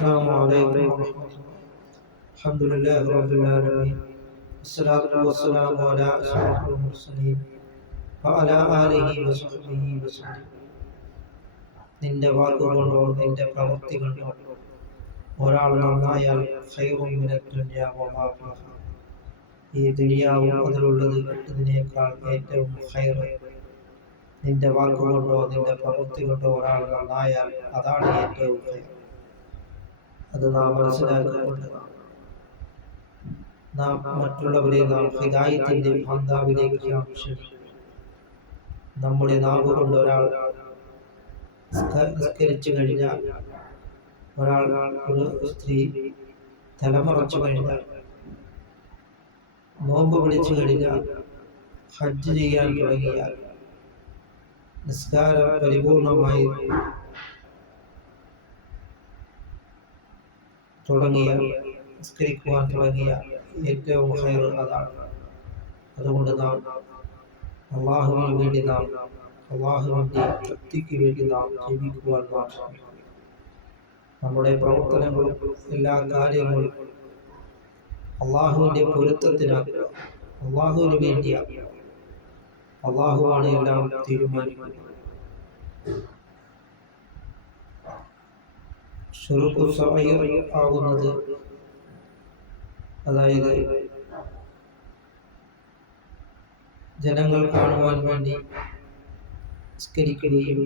السلام عليكم ورحمة الله. الحمد لله رب العالمين والصلاة والسلام على أشرف المرسلين وعلى آله وصحبه وسلم. നിന്റെ വാക്കുകൊണ്ടോ നിന്റെ പ്രവൃത്തികൾ കൊണ്ടോ ഒരാൾ നന്നായാൽ ഖൈറുൻ മിനദ് ദുനിയാ വമാ ഫീഹാ, ഈ ദുനിയാവും അതിലുള്ളത് കിട്ടുന്നതിനേക്കാൾ ഏറ്റവും ഖൈർ. നിന്റെ വാക്കുകൊണ്ടോ നിന്റെ പ്രവൃത്തി കൊണ്ടോ ഒരാൾ നന്നായാൽ അതാണ് ഏറ്റവും ഖൈർ. അത് നാം മനസ്സിലാക്കിക്കൊണ്ട് നാം മറ്റുള്ളവരെ നാം ഹിദായത്തിന്റെ പാന്താവിലേക്ക് ക്ഷണിക്കും. നമ്മുടെ നാവ് കൊണ്ട് ഒരാൾ നിസ്കരിച്ചു കഴിഞ്ഞാൽ, ഒരു സ്ത്രീ തലമറച്ചു കഴിഞ്ഞാൽ, നോമ്പ് പിടിച്ചു കഴിഞ്ഞാൽ, ഹജ്ജ് ചെയ്യാൻ തുടങ്ങിയാൽ, നിസ്കാരം പരിപൂർണമായി നിസ്കരിക്കുവാൻ തുടങ്ങിയ ഏറ്റവും ഖൈർ അതാണ്. അതുകൊണ്ട് നാം അള്ളാഹുവിന് വേണ്ടി അള്ളാഹുവിന്റെ തൃപ്തിക്ക് വേണ്ടി നാം ജീവിക്കുവാൻ നാം ശ്രമിക്കും. നമ്മുടെ പ്രവർത്തനങ്ങളും എല്ലാ കാര്യങ്ങളും അള്ളാഹുവിന്റെ പൊരുത്തത്തിനാക്കുക, അള്ളാഹുവിന് വേണ്ടിയാക്കുക. അള്ളാഹുവാണ് എല്ലാം തീരുമാനിക്കുന്നത്. ശുറുഖു സഅയർ ആകുന്നത്, അതായത് ജനങ്ങൾ കാണുവാൻ വേണ്ടി നിസ്കരിക്കുകയും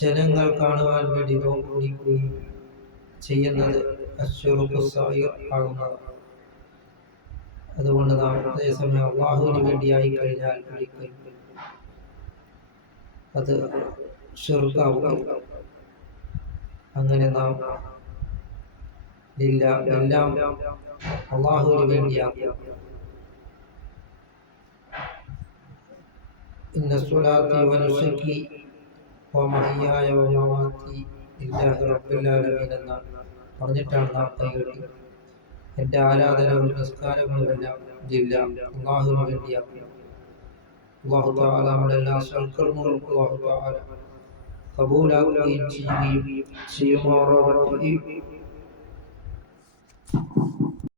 ജനങ്ങൾ കാണുവാൻ വേണ്ടി നോമ്പ് പിടിക്കുകയും ചെയ്യുന്നത് അശ്ശുറുഖു സഅയർ ആകുന്നതാണ്. അതുകൊണ്ട് നാം അതേസമയം അള്ളാഹുവിന് വേണ്ടിയായി കഴിഞ്ഞാൽ ഒരിക്കലും അത് ശിർക്കാവുകയില്ല. അങ്ങനെ നാം എല്ലാം അള്ളാഹുവിന് വേണ്ടിയാക്കുക. ഇന്ന സ്വലാത്തി വനുസുക്കി വമഹിയായ വമമാതി ലില്ലാഹി റബ്ബിൽ ആലമീൻ എന്ന് പറഞ്ഞിട്ടാണ് നാം കൈകെട്ടി. എൻ്റെ ആരാധനകളും നിസ്കാരങ്ങളുമെല്ലാം അള്ളാഹുവിന് വേണ്ടിയാക്കുക. അല്ലാഹു തആല നമ്മുടെ എല്ലാ സൽക്കർമ്മങ്ങളും അല്ലാഹു തആല കബൂലാക്കുകയും ചെയ്യുമാറാകട്ടെ.